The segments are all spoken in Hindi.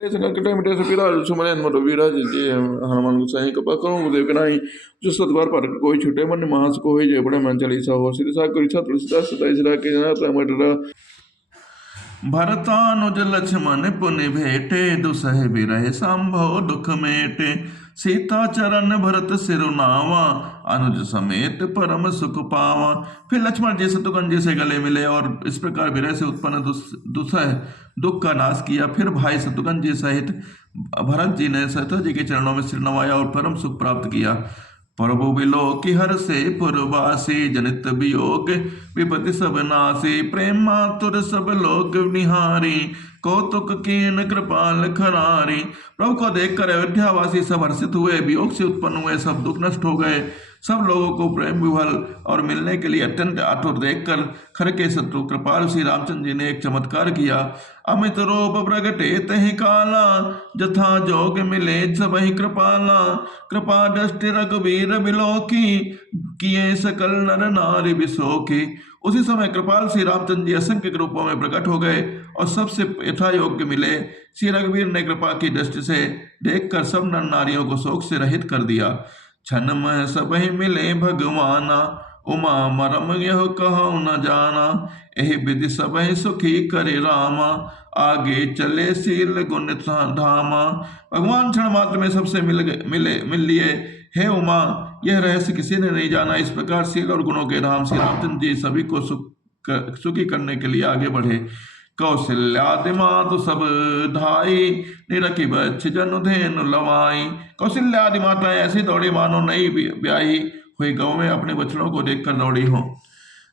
संकटमिटे सुखीराज सुमन मत वीराज जी हनुमान गोसाई कृपा करो गुरुदेव के नाई जो सतबार पर कोई छूटे मन महास को होई जय बड़े मन चालीसा हो सिद्धि सा करी तुलसीदास सदा सिदा के जना मटरा भरतानुज लक्ष्मण पुनि भेटे दुसह बिरह संभव दुख मेटे सीता चरण भरत सिरुनावा अनुज समेत परम सुख पावा। फिर लक्ष्मण जी शत्रुघ्न जी से गले मिले और इस प्रकार विरह से उत्पन्न दुसह दुख का नाश किया। फिर भाई शत्रुघ्न जी सहित भरत जी ने शत्रुघ्न जी के चरणों में सिर नवाया और परम सुख प्राप्त किया। प्रभु बिलो की हर से पुरवासी जनित वियोग विपति सब नासी प्रेम मातुर सब लोग निहारी कौतुक कीन कृपाल खरारी। प्रभु को देखकर अयोध्यावासी सब हर्षित हुए, वियोग से उत्पन्न हुए सब दुख नष्ट हो गए। सब लोगों को प्रेम विभल और मिलने के लिए अत्यंत आतुर देखकर खर के शत्रु कृपाल श्री रामचंद्र जी ने एक चमत्कार किया। अमित रूप प्रगटे तहि काला जथा जोग मिले सबहि कृपाला कृपा दृष्टि रघुवीर बिलोकी किए सकल नर नारी बिसोकी। उसी समय कृपाल श्री रामचंद्र जी असंख्य रूपों में प्रकट हो गए और सबसे यथा योग्य मिले। श्री रघुवीर ने कृपा की दृष्टि से देखकर सब नर नारियों को शोक से रहित कर दिया। क्षण में सबहि मिले भगवाना उमा मरम यह कहु न जाना एहि विधि सबहि सुखी करे रामा आगे चले शील गुण धामा। भगवान क्षण मात्र में सबसे मिल लिए। हे उमा, यह रहस्य किसी ने नहीं जाना। इस प्रकार शील और गुणों के धाम श्री रामचंद्र जी सभी को सुखी करने के लिए आगे बढ़े। कौशल्यादि मातु सब धाई निरखी बच्छ जनु धेनु लवाई। कौशल्यादि माताएं ऐसी दौड़ी मानो नई ब्याही हुई गौ में अपने बछड़ों को देखकर दौड़ी हो।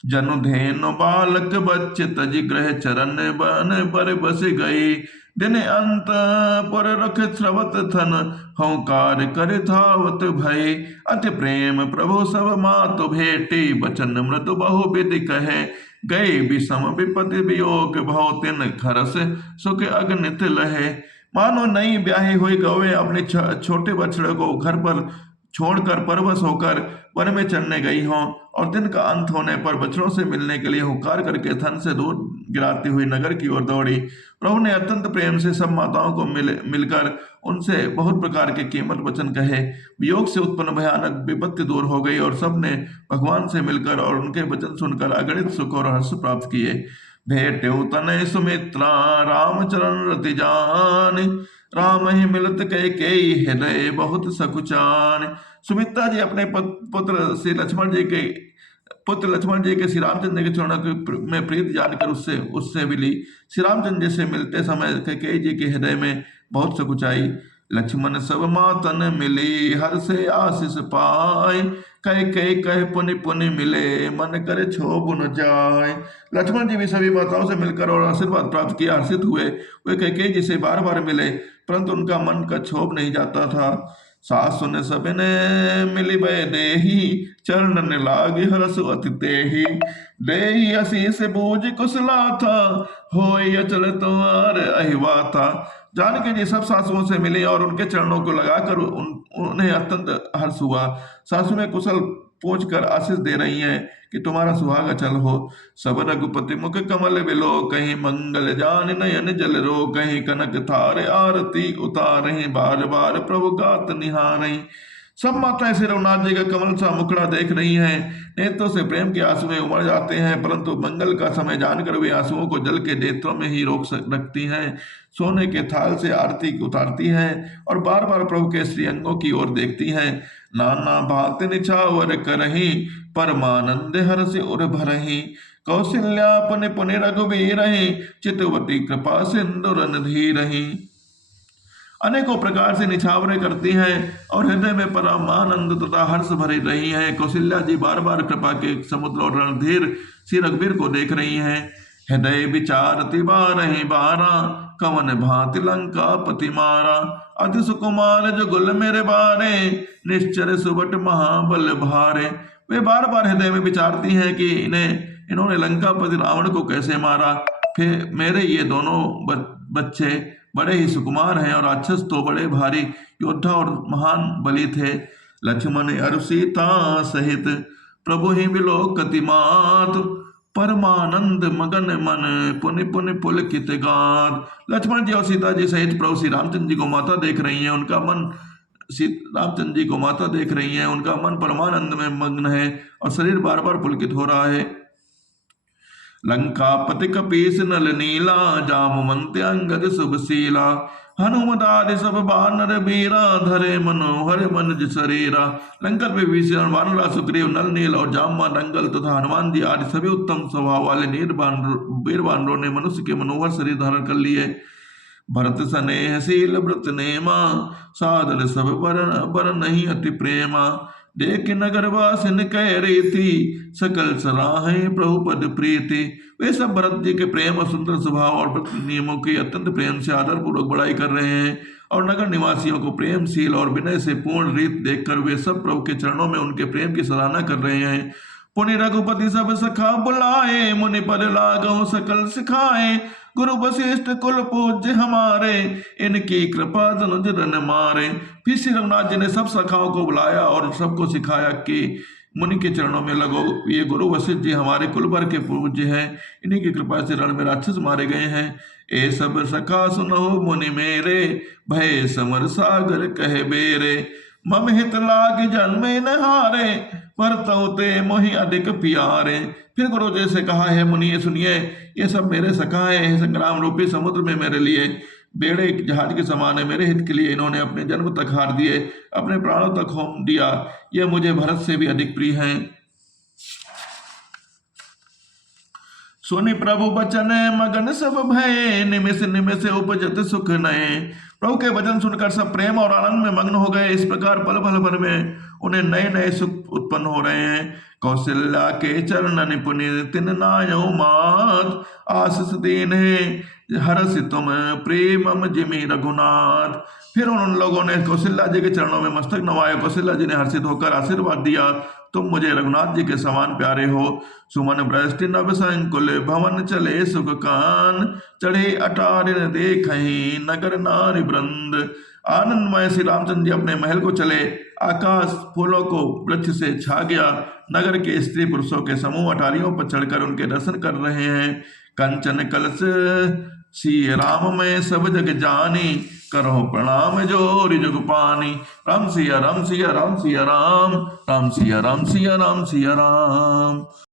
जनु धेनु बालक बच्चे तज ग्रह चरण बन पर बस गई दिन अंत पर रख स्रवत थन हंकार कर धावत भय। अति प्रेम प्रभु सब मातु भेटी बचन मृदु बहु विधि कहे गए विषम विपति वियोग भव तिन खरस सुख अगनित लहे। मानो नई ब्याही हुई गौएं अपने छोटे बछड़े को घर पर छोड़कर परवश होकर वन में चरने गई हों और दिन का अंत होने पर बछड़ों से मिलने के लिए हुंकार करके थन से दूर गिराती हुई नगर की ओर दौड़ी। प्रभु ने अत्यंत प्रेम से सब माताओं को मिलकर उनसे बहुत प्रकार के कीमत वचन कहे। वियोग से उत्पन्न भयानक विपत्ति दूर हो गई और सब ने भगवान से मिलकर और उनके वचन सुनकर अगणित सुख और हर्ष प्राप्त किए। भेट्यु तनय सुमित्रा रामचरण रति जान राम ही मिलत कई हृदय बहुत सकुचान। सुमित्रा जी अपने पुत्र श्री लक्ष्मण जी के श्री रामचंद्र के चरणों में प्रीत जानकर उससे मिली। श्री रामचंद्र जी से मिलते समय कैकेयी जी के हृदय में बहुत सकुचाई। लक्ष्मण सब मातन मिली हर से आशीष पाए कह कह पुनि पुनि मिले मन करे क्षोभ न जाए। लक्ष्मण जी भी सभी माताओं से मिलकर और आशीर्वाद प्राप्त किया हर्षित हुए। वे कैकेयी जी से बार बार मिले परंतु उनका मन का क्षोभ नहीं जाता था। सासु ने सबने मिली बे देही चरण लागे हरसु अति तेहि देही असीस बूझ कुशला था हो अचल तुम्हार अहिवा था। जानकी जी सब सासुओं से मिली और उनके चरणों को लगाकर उन्हें अत्यंत हर्ष हुआ। सासु में कुशल पूछ कर आशीष दे रही हैं कि तुम्हारा सुहाग अचल हो। सब रघुपति मुख कमल बिलो कहीं मंगल जान नयन जल रो कहीं कनक थारे आरती उतारही बार बार प्रभु गात निहारही। सब माताएं श्री रघुनाथ जी का कमल सा मुखड़ा देख रही हैं। नेत्रों से प्रेम के आंसुएं उमड़ जाते हैं परंतु मंगल का समय जानकर वे आंसुओं को जल के नेत्रों में ही रोक रखती हैं। सोने के थाल से आरती उतारती हैं और बार बार प्रभु के श्री अंगों की ओर देखती हैं। नाना भात निछावर करही परमानंद हर से उर भरही कौशल्या पुनि पुनि रघुवीर चितवती कृपा सिंधु रणधीरहि। अनेकों प्रकार से निछावरे करती हैं और हृदय में परमानंद तथा हर्ष भरी रही हैं। कौशल्या जी बार बार कृपा के समुद्र और रणधीर श्री रघुवीर को देख रही हैं। हृदय विचारति बारहि बारा कवन भांति लंका पति मारा अति सुकुमार जो गुल मेरे बारे निश्चर सुबट महाबल भारे। वे बार बार हृदय में विचारती हैं कि इन्होंने लंकापति रावण को कैसे मारा। फिर मेरे ये दोनों बच्चे बड़े ही सुकुमार हैं और राक्षस तो बड़े भारी योद्धा और महान बली थे। लक्ष्मण अरु सीता सहित प्रभु ही बिलोकति मात परमानंद मगन मन, पुनि पुनि पुलकित गाद। लक्ष्मण जी और सीता जी सहित प्रभु श्री रामचंद्र जी को माता देख रही हैं, उनका मन रामचंद्र जी को माता देख रही हैं, उनका मन परमानंद में मग्न है और शरीर बार बार पुलकित हो रहा है। लंकापति कपीस नल नीला, जामवंत अंगद शुभशीला। हनुमदादि सब बानर बीरा, धरे मनोहर मनुज शरीरा। लंका में विभीषण, वानरा, सुग्रीव, नल नील और जामवंत, अंगद तथा हनुमान जी आदि सभी उत्तम स्वभाव वाले वीर बानरों ने मनुष्य के मनोहर शरीर धारण कर लिए। भरत स्नेहशील व्रत नेमा, सादर सब बर नहीं अति प्रेमा। देख नगर वासिन कह रही थी, सकल सराहे प्रभु पद प्रीति। वे सब भरत जी के प्रेम और सुंदर स्वभाव और व्रत नियमों की अत्यंत प्रेम से आदर पूर्वक बड़ाई कर रहे हैं, और नगर निवासियों को प्रेमशील और विनय से पूर्ण रीत देखकर वे सब प्रभु के चरणों में उनके प्रेम की सराहना कर रहे हैं। पुनि रघुपति सब सखा बुलाए, मुनि पद लागो सकल सिखाए। गुरु वशिष्ठ कुल पूज्य हमारे, इनकी कृपा धनुज रन मारे। फिर श्री रघुनाथ जी ने सब सखाओं को बुलाया और सबको सिखाया कि मुनि के चरणों में लगो, ये गुरु वशिष्ठ जी हमारे कुल भर के पूज्य हैं, इन्हीं की कृपा से रण में राक्षस मारे गए हैं। ए सब सखा सुनो मुनि मेरे, भय समर सागर कहे बेरे। मम हित लाग जन्मे न हारे, परतौ ते मोहि अधिक प्यारे। फिर गुरु जी से कहा, है मुनि ये सुनिए, ये सब मेरे सखा है, संग्राम रूपी समुद्र में मेरे लिए बेड़े जहाज के समान है। मेरे हित के लिए इन्होंने अपने जन्म तक हार दिए, अपने प्राणों तक होम दिया। ये मुझे भरत से भी अधिक प्रिय हैं। सुनि प्रभु बचन मगन सब भय, निमिष निमिष उपजत सुख नए। प्रभु के वचन सुनकर सब प्रेम और आनंद में मग्न हो गए। इस प्रकार पल पल भर में उन्हें नए नए सुख उत्पन्न हो रहे हैं। कौशल्या के चरण निपुनि तिन नायो मात, आशीष दीने हरसि तुम प्रेमम जिमि रघुनाथ। फिर उन लोगों ने कौशल्या जी के चरणों में मस्तक नवाया। कौशल्या जी ने हर्षित होकर आशीर्वाद दिया, तुम मुझे रघुनाथ जी के समान प्यारे हो। सुमन भ्रष्टि नभ संकुल, भवन चले सुख कान। चढ़े अटारिन देखहि, नगर नारी वृंद। आनंदमय श्री रामचंद्र जी अपने महल को चले। आकाश फूलों को वृक्ष से छा गया। नगर के स्त्री पुरुषों के समूह अटारियों पर चढ़कर उनके दर्शन कर रहे हैं। कंचन कलश श्री राम में सब जग जानी, करो प्रणाम जोरि जुग पानी। राम सिया राम सिया राम सिया राम, राम सिया राम सिया राम सिया राम।